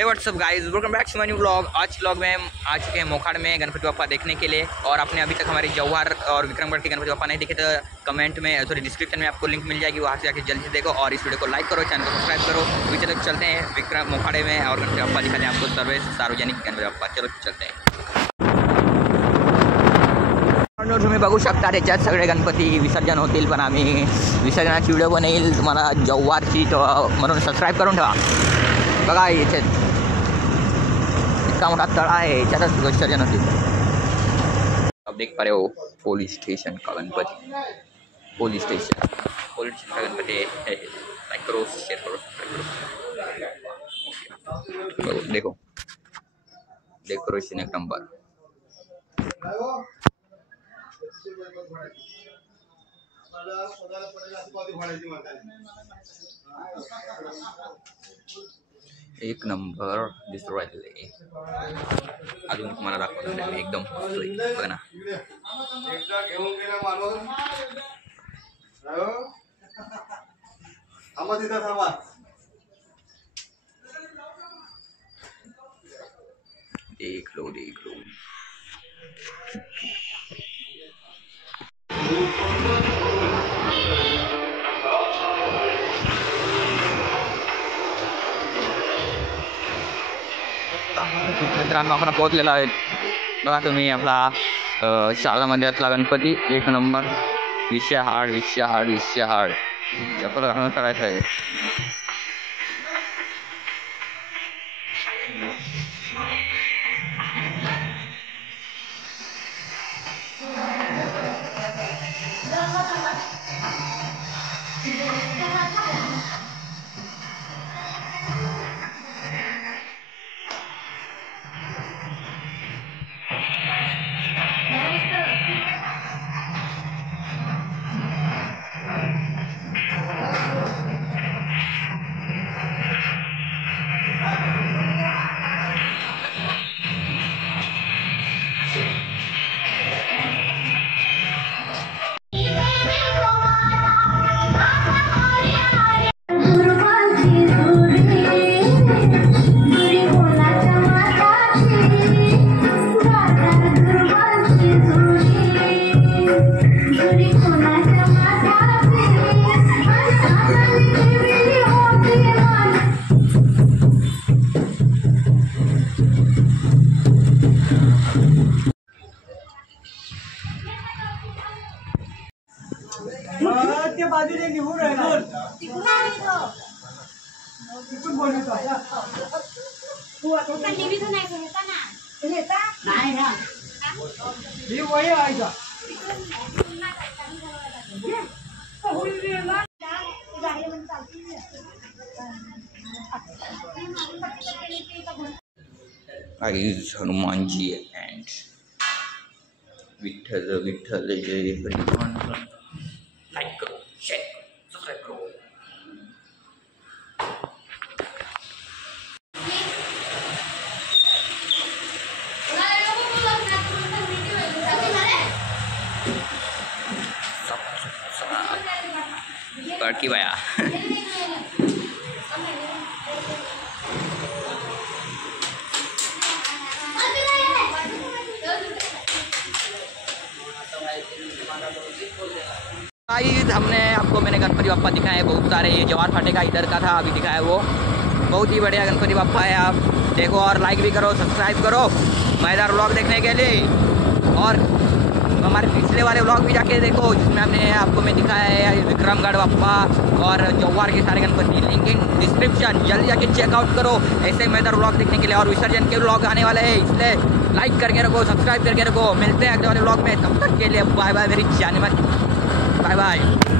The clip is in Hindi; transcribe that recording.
Hey what's up guys, welcome back to my new vlog. आज व्लॉग में हम आ चुके हैं मोखाड़ में गणपति बप्पा देखने के लिए। और आपने अभी तक हमारे जवाहर और विक्रमगढ़ के गणपति बप्पा नहीं देखे तो कमेंट में सॉरी डिस्क्रिप्शन में आपको लिंक मिल जाएगी, वहाँ से जाकर जल्दी से देखो और इस वीडियो को लाइक करो, चैनल को सब्सक्राइब करो। अभी चलो चलते हैं विक्रम मोखाड़े में और गणपति बप्पा दिखाते हैं आपको सार्वजनिक गणपति बप्पा। चलो चलते हैं। तुम्ही बघू शकता त्याच्यात सगळे गणपती विसर्जन होतील, पण आम्ही विसर्जनाची व्हिडिओ बनवतील तुम्हाला जव्हारची, म्हणून सबस्क्राईब करून ठेवा। बघा इथे इतका मोठा तळा आहे, याच्यातच विसर्जन होतील। अब देख पा रहे हो पुलिस स्टेशन का गणपति, पुलिस स्टेशन का गणपति है। लाइक करो, शेयर करो, सब्सक्राइब करो। देखो डेकोरेशन एक नंबर। एक नंबर दिसतो राहिले। अजून तुम्हाला दाखवतो एकदम बघा ना। देख लो मित्रांनो, आपण पोहोचलेला आहे बघा तुम्ही आपला शाळामध्ये असला गणपती एक नंबर। विषहाड चप्पल घालून करायचं आहे। बाजूने निघून राहिला तू आता टीव्ही तर नाही घेता ना, घेता नाही ना ही वय आहे का गाइस, हनुमान जी एंड विठ्ठल जय हनुमान। लाइक करो, शेयर करो, सब्सक्राइब करो। लड़की भैया हमने आपको मैंने गणपति बप्पा दिखाए हैं बहुत सारे। ये जवाहर फाटे का इधर का था, अभी दिखाया वो बहुत ही बढ़िया गणपति बप्पा है। आप देखो और लाइक भी करो, सब्सक्राइब करो मज़ेदार व्लॉग देखने के लिए। और हमारे पिछले वाले व्लॉग भी जाके देखो, जिसमें हमने आपको मैं दिखाया है विक्रमगढ़ बप्पा और जवाहर के सारे गणपति। लिंक इन डिस्क्रिप्शन, जल्दी जाके चेकआउट करो ऐसे मज़ेदार व्लॉग देखने के लिए। और विसर्जन के व्लॉग आने वाले हैं, इसलिए लाइक करके रखो, सब्सक्राइब करके रखो। मिलते हैं अगले वाले व्लॉग में, तब तक के लिए बाय बाय मेरी जान मन, बाय बाय।